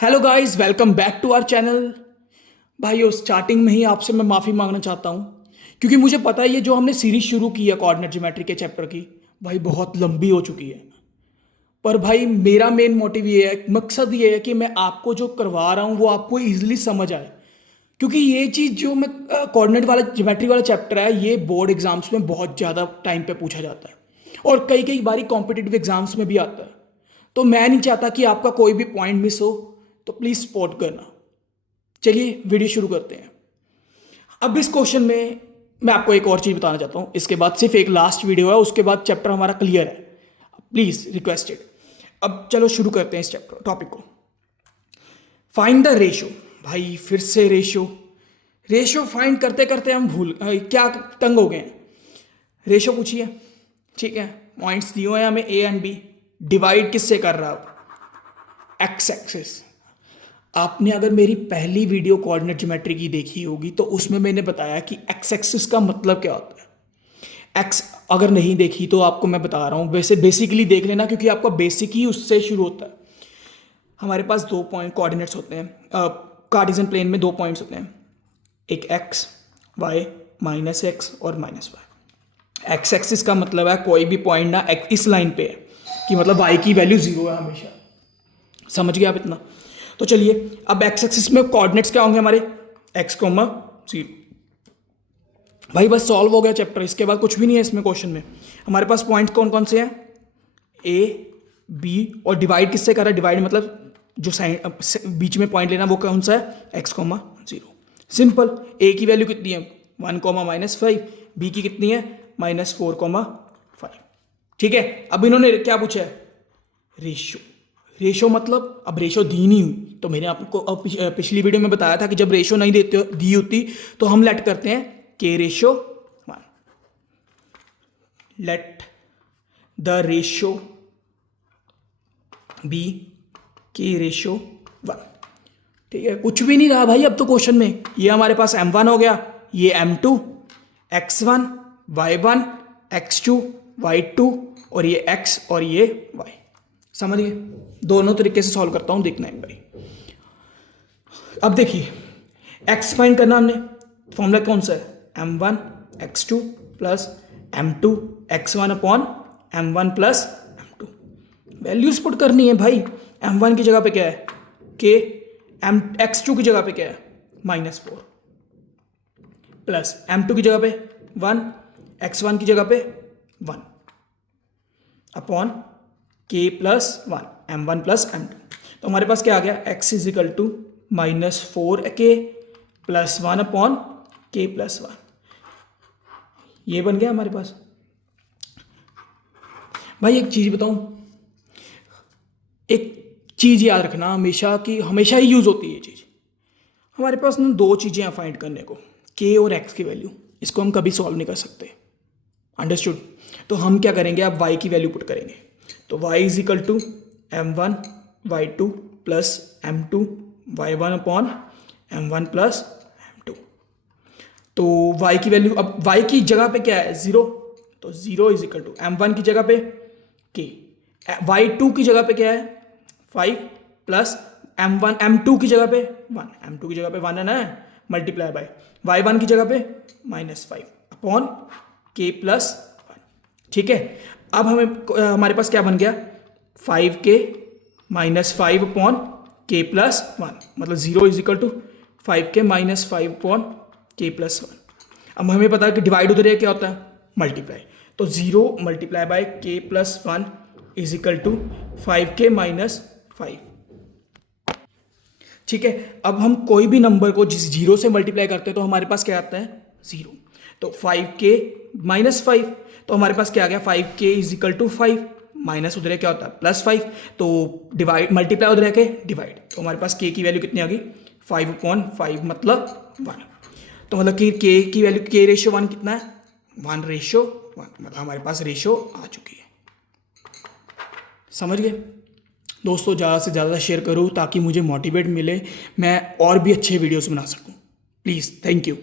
Hello guys, welcome back to our channel. भाइयों, starting में ही आपसे मैं माफ़ी मांगना चाहता हूँ क्योंकि मुझे पता है ये जो हमने सीरीज शुरू की है कोऑर्डिनेट ज्योमेट्री के चैप्टर की, भाई बहुत लंबी हो चुकी है। पर भाई मेरा मेन मोटिव ये है, मकसद ये है कि मैं आपको जो करवा रहा हूँ वो आपको इजीली समझ आए। क्योंकि ये चीज़ जो मैं कोऑर्डिनेट वाला ज्योमेट्री वाला चैप्टर है, ये बोर्ड एग्जाम्स में बहुत ज़्यादा टाइम पे पूछा जाता है और कई कई बारी कॉम्पिटिटिव एग्जाम्स में भी आता है। तो मैं नहीं चाहता कि आपका कोई भी पॉइंट मिस हो, तो प्लीज़ सपोर्ट करना। चलिए वीडियो शुरू करते हैं। अब इस क्वेश्चन में मैं आपको एक और चीज़ बताना चाहता हूँ, इसके बाद सिर्फ एक लास्ट वीडियो है, उसके बाद चैप्टर हमारा क्लियर है। Please requested. अब चलो शुरू करते हैं इस चैप्टर टॉपिक को। Find the ratio. भाई फिर से रेशो। रेशो फाइंड करते करते हम क्या तंग हो गए हैं। रेशो पूछिए, ठीक है। पॉइंट्स दिए हुए हैं हमें ए एंड बी। डिवाइड किससे कर रहा है आप? X axis. आपने अगर मेरी पहली वीडियो कोऑर्डिनेट ज्योमेट्री की देखी होगी तो उसमें मैंने बताया कि एक्स एक्सिस का मतलब क्या होता है। एक्स अगर नहीं देखी तो आपको मैं बता रहा हूँ, वैसे बेसिकली देख लेना क्योंकि आपका बेसिक ही उससे शुरू होता है। हमारे पास दो पॉइंट कोऑर्डिनेट्स होते हैं, कार्टेशियन प्लेन में दो पॉइंट्स होते हैं, एक एक्स वाई माइनस एक्स और माइनस वाई। एक्स एक्सिस का मतलब है कोई भी पॉइंट ना इस लाइन पे है कि मतलब वाई की वैल्यू जीरो है हमेशा। समझ गए आप इतना? तो चलिए, अब एक्स एक्सिस में कोऑर्डिनेट्स क्या होंगे हमारे? X comma zero. भाई बस सॉल्व हो गया चैप्टर, इसके बाद कुछ भी नहीं है इसमें। क्वेश्चन में हमारे पास पॉइंट कौन कौन से हैं? ए बी, और डिवाइड किससे कर रहा है? डिवाइड मतलब जो साइन बीच में पॉइंट लेना वो कौन सा है? X comma zero. सिंपल। ए की वैल्यू कितनी है? 1, -5। बी की कितनी है? -4, 5। ठीक है। अब इन्होंने क्या पूछा है? रेशियो। रेशो मतलब, अब रेशो दी नहीं हुई तो मैंने आपको पिछली वीडियो में बताया था कि जब रेशो नहीं देते दी होती तो हम लेट करते हैं k ratio 1। Let the ratio be k ratio 1। ठीक है, कुछ भी नहीं रहा भाई अब तो क्वेश्चन में। ये हमारे पास m1 हो गया, ये m2, x1 y1 x2 y2 और ये x और ये y। समझ गए? दोनों तरीके से सॉल्व करता हूं, देखना एक बारी। अब देखिए, x फाइंड करना हमने, फॉर्मूला कौन सा है? m1 x2 plus m2 x1 upon m1 plus m2। Values put करनी है भाई। m1 की जगह पे क्या है? k। x2 की जगह पे क्या है? -4 प्लस m2 की जगह पे 1, x1 की जगह पे 1 upon k plus 1, m1 plus m2। तो हमारे पास क्या आ गया? x is equal to -4k plus 1 upon k plus 1। ये बन गया हमारे पास। भाई एक चीज़ बताऊं, एक चीज़ याद रखना हमेशा, कि हमेशा ही यूज़ होती है ये चीज़। हमारे पास ना दो चीज़ें हैं फाइंड करने को, k और x की वैल्यू। इसको हम कभी सॉल्व नहीं कर सकते। अंडरस्टूड? तो हम क्या करेंगे? अब y की वैल्यू पुट करेंगे। तो y is equal to m1 y2 plus m2 y1 upon m1 plus m2। तो y की वैल्यू, अब y की जगह पे क्या है? 0। तो 0 इज इक्वल टू m1 की जगह पे k, y2 की जगह पे क्या है? 5 प्लस m2 की जगह पे 1, m2 की जगह पे 1 है ना, मल्टीप्लाई बाय y1 की जगह पे -5 अपॉन k प्लस 1। ठीक है। अब हमारे पास क्या बन गया? 5k -5 अपॉन k प्लस 1, मतलब 0 is equal to 5k -5 upon k plus 1। अब हमें पता है कि डिवाइड उधर क्या होता है? मल्टीप्लाई। तो 0 multiply by k plus 1 is equal to 5k -5। ठीक है। अब हम कोई भी नंबर को जिस 0 से मल्टीप्लाई करते हैं तो हमारे पास क्या आता है? 0। तो 5k -5, तो हमारे पास क्या आ गया? 5k is equal to 5, minus उधर क्या होता है? +5। तो डिवाइड, मल्टीप्लाई उधर के डिवाइड, तो हमारे पास k की वैल्यू कितनी आ गई? 5/5 मतलब 1। तो मतलब कि k की वैल्यू, k रेशियो 1 कितना है? 1:1, मतलब हमारे पास रेशियो आ चुकी है। समझ गए? दोस्तों, ज़्यादा से ज़्यादा शेयर करो ताकि मुझे मोटिवेट मिले, मैं और भी अच्छे वीडियोस बना सकूं। Please, thank you.